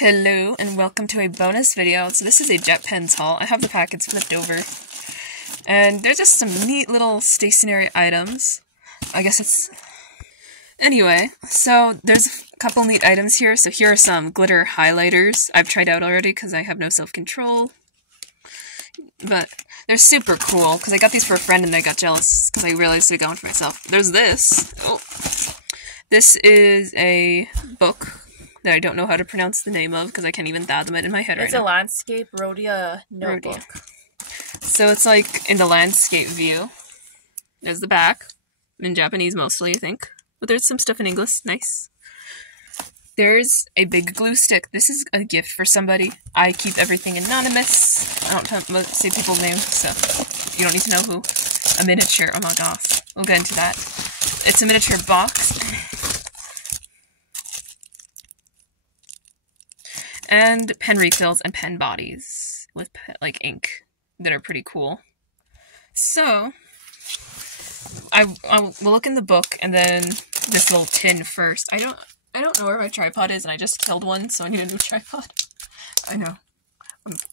Hello and welcome to a bonus video. So this is a Jetpens haul. I have the packets flipped over. And there's just some neat little stationery items. I guess it's... Anyway, so there's a couple neat items here. So here are some glitter highlighters I've tried out already because I have no self-control. But they're super cool because I got these for a friend and I got jealous because I realized I got one for myself. There's this. Oh. This is a book that I don't know how to pronounce the name of because I can't even fathom it in my head right now. It's a landscape Rhodia notebook. Rhodia. So it's like in the landscape view. There's the back. In Japanese mostly, I think. But there's some stuff in English. Nice. There's a big glue stick. This is a gift for somebody. I keep everything anonymous. I don't say people's names, so you don't need to know who. A miniature. Oh my gosh. We'll get into that. It's a miniature box. And pen refills and pen bodies with like ink that are pretty cool. So we'll look in the book and then this little tin first. I don't know where my tripod is and I just killed one, so I need a new tripod. I know.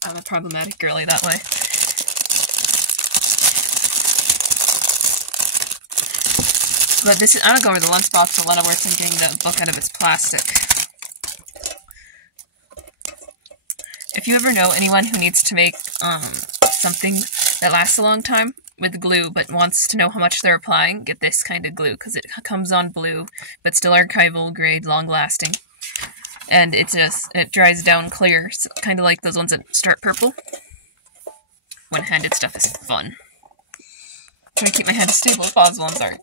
I'm a problematic girly that way. But this is, I'm gonna go over the lunchbox. A lot of work in getting the book out of its plastic. If you ever know anyone who needs to make something that lasts a long time with glue but wants to know how much they're applying, get this kind of glue because it comes on blue but still archival grade, long lasting. And it dries down clear, so kind of like those ones that start purple. One-handed stuff is fun. Try to keep my hand as stable as possible, I'm sorry.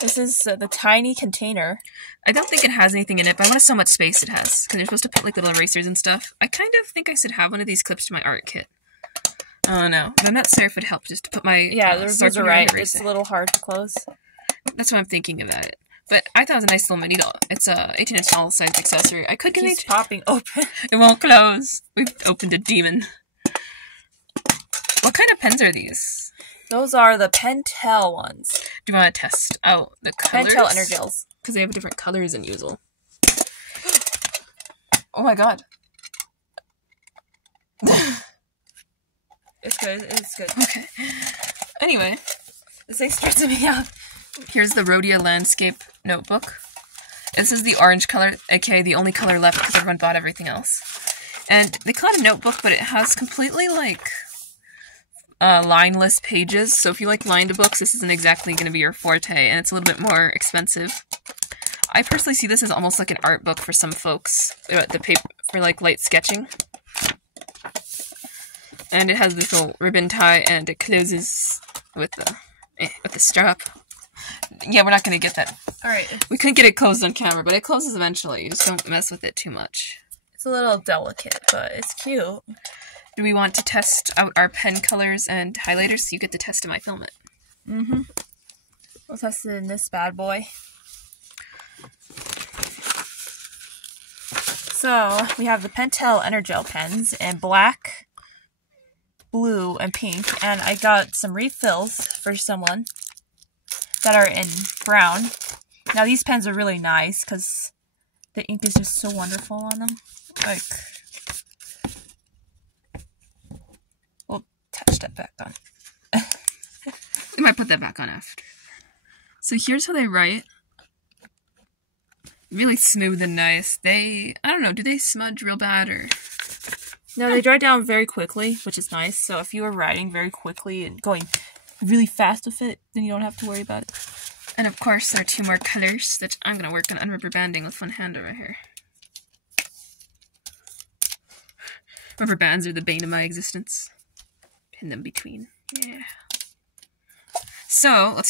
This is the tiny container. I don't think it has anything in it, but I want to see how much space it has. Because you're supposed to put like little erasers and stuff. I kind of think I should have one of these clips to my art kit. Oh no. But I'm not sure if it'd help just to put my... Yeah, those are right. It's a little hard to close. That's what I'm thinking about it. But I thought it was a nice little mini doll. It's a 18-inch doll size accessory. I could get it. It's popping open. It won't close. We've opened a demon. What kind of pens are these? Those are the Pentel ones. Do you want to test out the colors? Pentel Energels. Because they have different colors than usual. Oh my god. It's good. It's good. Okay. Anyway. This thing stresses me out. Here's the Rhodia Landscape Notebook. This is the orange color, aka the only color left because everyone bought everything else. And they call it a notebook, but it has completely, like, lineless pages. So if you like lined books, this isn't exactly going to be your forte, and it's a little bit more expensive. I personally see this as almost like an art book for some folks. The paper for, like, light sketching. And it has this little ribbon tie, and it closes with the strap. Yeah, we're not going to get that. Alright. We couldn't get it closed on camera, but it closes eventually. You just don't mess with it too much. It's a little delicate, but it's cute. Do we want to test out our pen colors and highlighters? So you get to test them, I film it. Mm-hmm. We'll test it in this bad boy. So, we have the Pentel Energel pens in black, blue, and pink. And I got some refills for someone that are in brown. Now, these pens are really nice because the ink is just so wonderful on them. Like, we'll touch that back on. We might put that back on after. So here's how they write. Really smooth and nice. I don't know, do they smudge real bad or... No, they dry down very quickly, which is nice. So if you are writing very quickly and going really fast with it, then you don't have to worry about it. And of course, there are two more colors that I'm going to work on unrubber banding with one hand over here. Rubber bands are the bane of my existence. Pin them between. Yeah. So,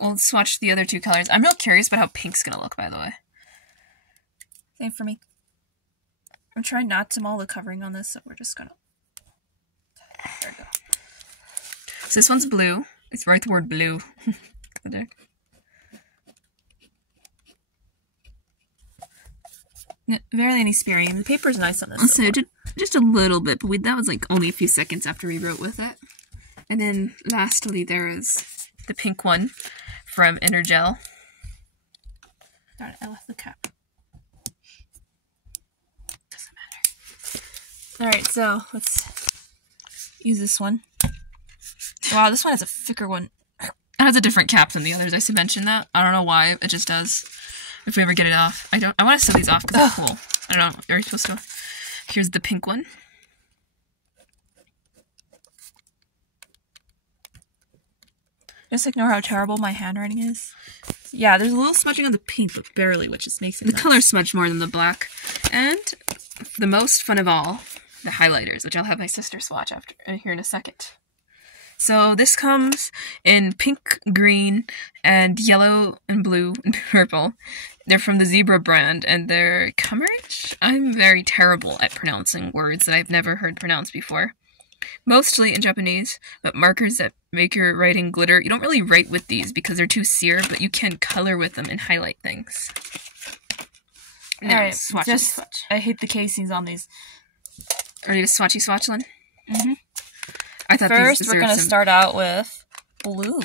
we'll swatch the other two colors. I'm real curious about how pink's going to look, by the way. Same for me. I'm trying not to maul the covering on this, so we're just gonna... There we go. So this one's blue. It's right the word blue. Barely any sparing. The paper's nice on this. So just a little bit, but that was like only a few seconds after we wrote with it. And then lastly, there is the pink one from Energel. Darn it, I left the cap. Alright, so let's use this one. Wow, this one has a thicker one. It has a different cap than the others. I should mention that. I don't know why. It just does. If we ever get it off. I want to sew these off because they're cool. I don't know. Are you supposed to? Here's the pink one. Just ignore how terrible my handwriting is. Yeah, there's a little smudging on the pink, but barely, which just makes it The color smudged more than the black. And the most fun of all, the highlighters, which I'll have my sister swatch after here in a second. So this comes in pink, green, and yellow, and blue, and purple. They're from the Zebra brand, and they're coverage. I'm very terrible at pronouncing words that I've never heard pronounced before. Mostly in Japanese, but markers that make your writing glitter. You don't really write with these because they're too sear, but you can color with them and highlight things. Alright, swatch. I hate the casings on these. Are you to swatch, Lynn? Mm-hmm. I thought First, we're going to start out with blue.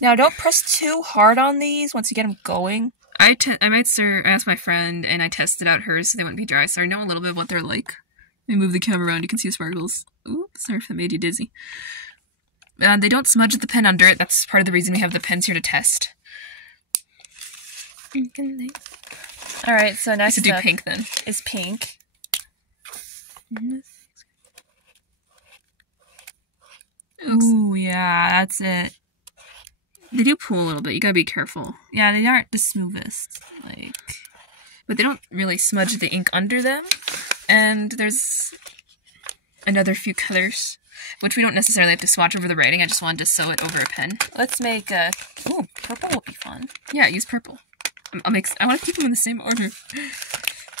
Now, don't press too hard on these once you get them going. I asked my friend, and I tested out hers so they wouldn't be dry, so I know a little bit of what they're like. Let me move the camera around, you can see the sparkles. Oops, sorry if that made you dizzy. They don't smudge the pen under it, that's part of the reason we have the pens here to test. Alright, so next up do pink then. Is pink. Ooh, yeah, that's it. They do pull a little bit. You gotta be careful. Yeah, they aren't the smoothest. But they don't really smudge the ink under them. And there's another few colors, which we don't necessarily have to swatch over the writing. I just wanted to sew it over a pen. Let's make a... Ooh, purple will be fun. Yeah, use purple. I want to keep them in the same order.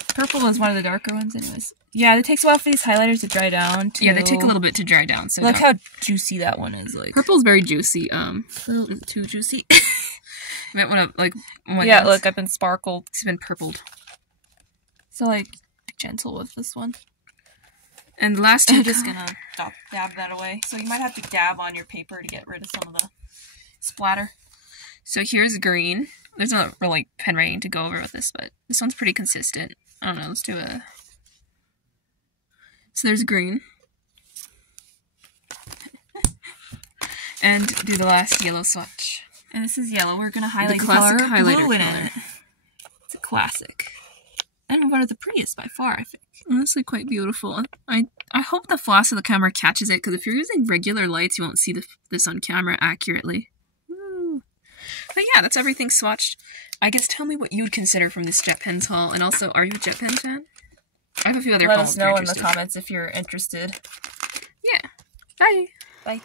Purple is one of the darker ones anyways. Yeah, it takes a while for these highlighters to dry down, too. Yeah, they take a little bit to dry down. So look how juicy that one is. Purple's very juicy. Too juicy. You might want to, yeah, else. Look, I've been sparkled. It's been purpled. So, be gentle with this one. And the last two... I'm just gonna dab that away. So you might have to dab on your paper to get rid of some of the splatter. So here's green. There's not really pen writing to go over with this, but this one's pretty consistent. I don't know, let's do a... So there's green. And do the last yellow swatch. And this is yellow. We're going to highlight the classic color highlighter blue in color. it. It's a classic. And one of the prettiest by far, I think. Honestly, quite beautiful. I hope the flash of the camera catches it, because if you're using regular lights, you won't see this on camera accurately. Woo. But yeah, that's everything swatched. I guess tell me what you'd consider from this Jetpens haul, and also, are you a Jetpens fan? I have a few other Let us know in the comments if you're interested. Yeah. Bye. Bye.